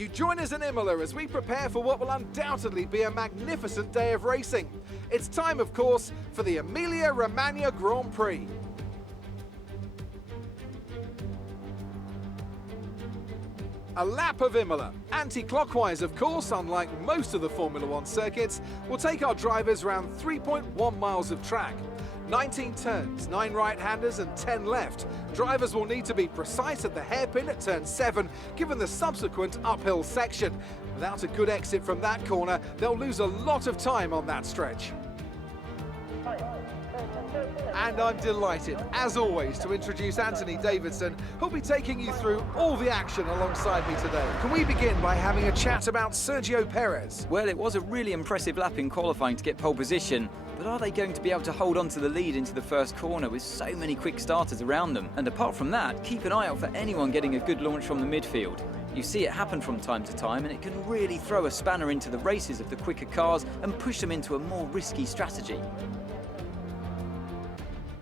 You join us in Imola as we prepare for what will undoubtedly be a magnificent day of racing. It's time, of course, for the Emilia-Romagna Grand Prix. A lap of Imola, anti-clockwise of course, unlike most of the Formula One circuits, will take our drivers around 3.1 miles of track. 19 turns, 9 right-handers and 10 left. Drivers will need to be precise at the hairpin at turn 7, given the subsequent uphill section. Without a good exit from that corner, they'll lose a lot of time on that stretch. And I'm delighted, as always, to introduce Anthony Davidson, who'll be taking you through all the action alongside me today. Can we begin by having a chat about Sergio Perez? Well, it was a really impressive lap in qualifying to get pole position, but are they going to be able to hold on to the lead into the first corner with so many quick starters around them? And apart from that, keep an eye out for anyone getting a good launch from the midfield. You see it happen from time to time, and it can really throw a spanner into the races of the quicker cars and push them into a more risky strategy.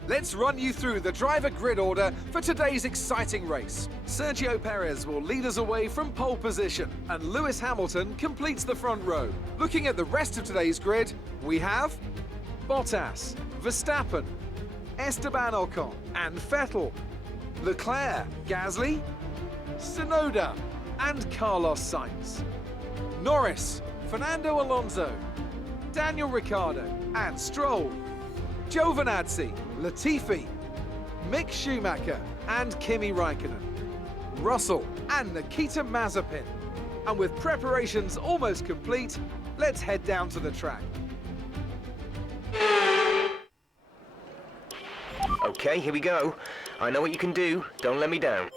Let's run you through the driver grid order for today's exciting race. Sergio Perez will lead us away from pole position, and Lewis Hamilton completes the front row. Looking at the rest of today's grid, we have Bottas, Verstappen, Esteban Ocon and Vettel, Leclerc, Gasly, Tsunoda and Carlos Sainz, Norris, Fernando Alonso, Daniel Ricciardo and Stroll, Giovinazzi, Latifi, Mick Schumacher and Kimi Raikkonen, Russell and Nikita Mazepin. And with preparations almost complete, let's head down to the track. Okay, here we go. I know what you can do. Don't let me down.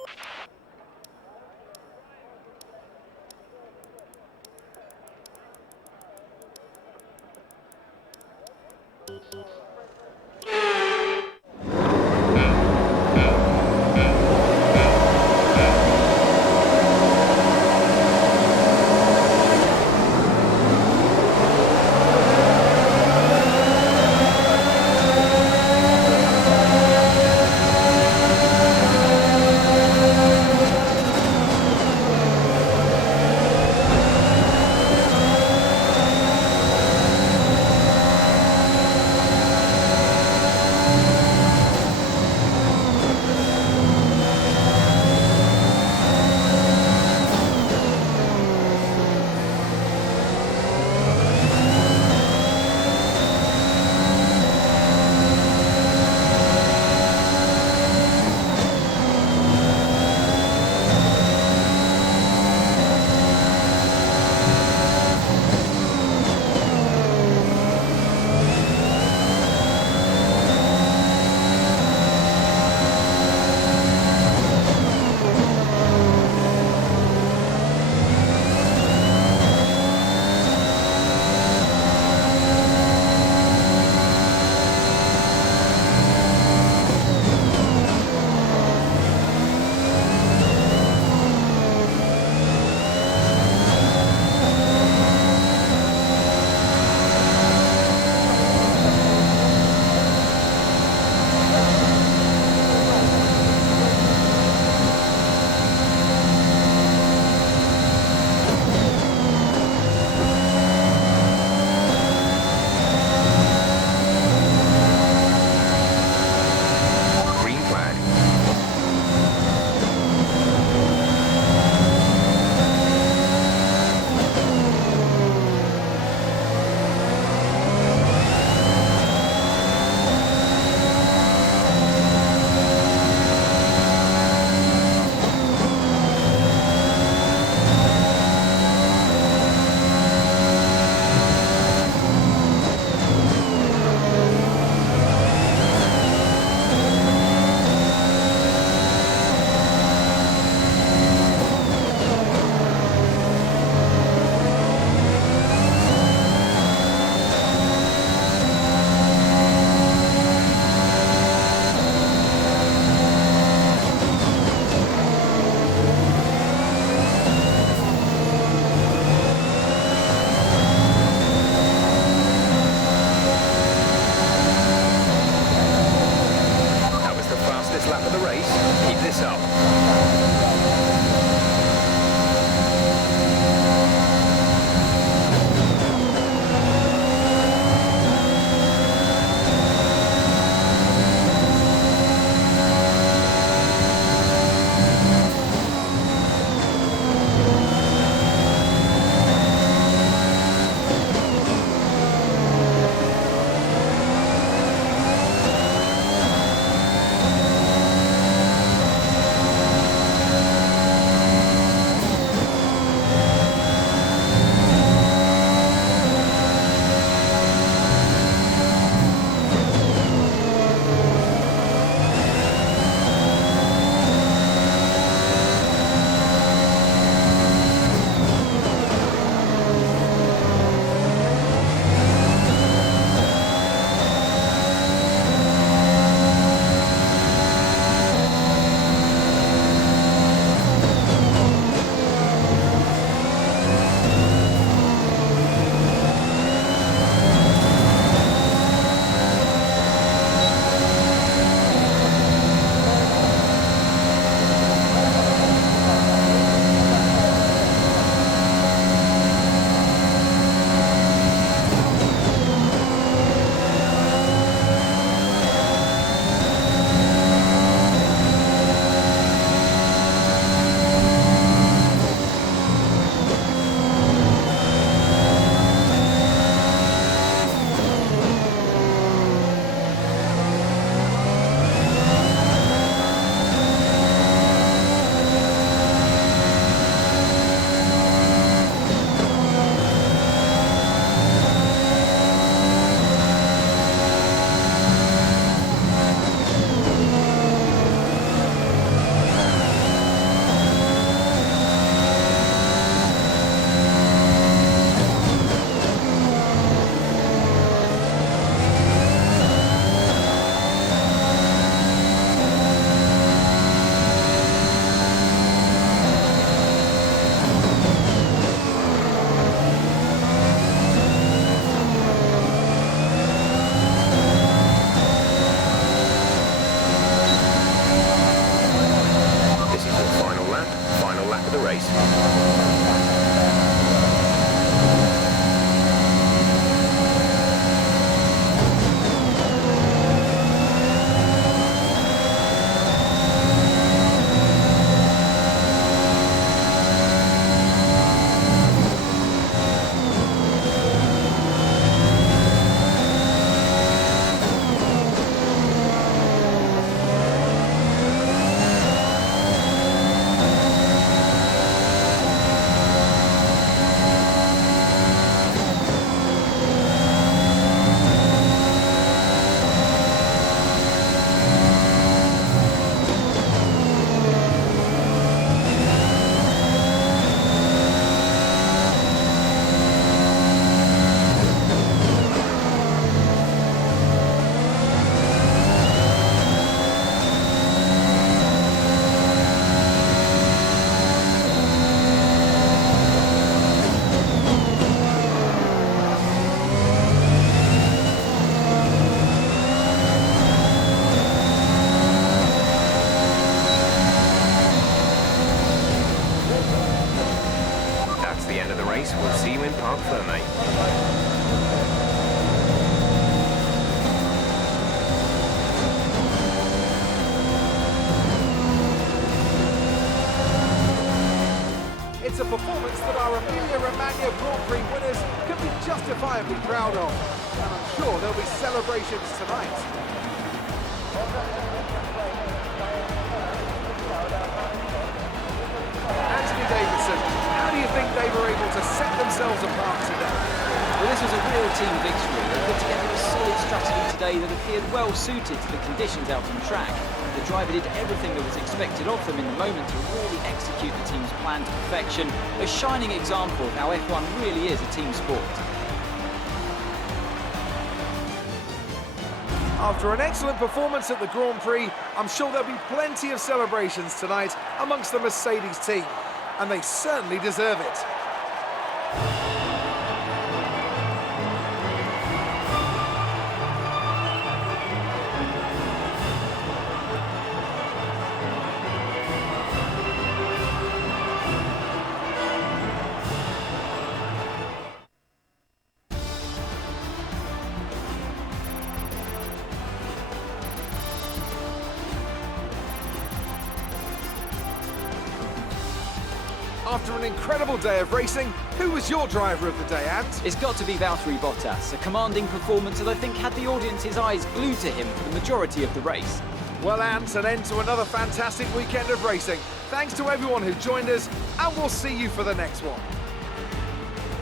lap of the race. Keep this up. race. We'll see you in Parc Ferme. It's a performance that our Emilia-Romagna Grand Prix winners can be justifiably proud of. And I'm sure there'll be celebrations tonight. Anthony Davidson, how do you think they were able to set themselves apart today? Well, this was a real team victory. They put together a solid strategy today that appeared well suited to the conditions out on track. The driver did everything that was expected of them in the moment to really execute the team's plan to perfection. A shining example of how F1 really is a team sport. After an excellent performance at the Grand Prix, I'm sure there'll be plenty of celebrations tonight amongst the Mercedes team, and they certainly deserve it. After an incredible day of racing, who was your driver of the day, Ant? It's got to be Valtteri Bottas, a commanding performance that I think had the audience's eyes glued to him for the majority of the race. Well, Ant, an end to another fantastic weekend of racing. Thanks to everyone who joined us, and we'll see you for the next one.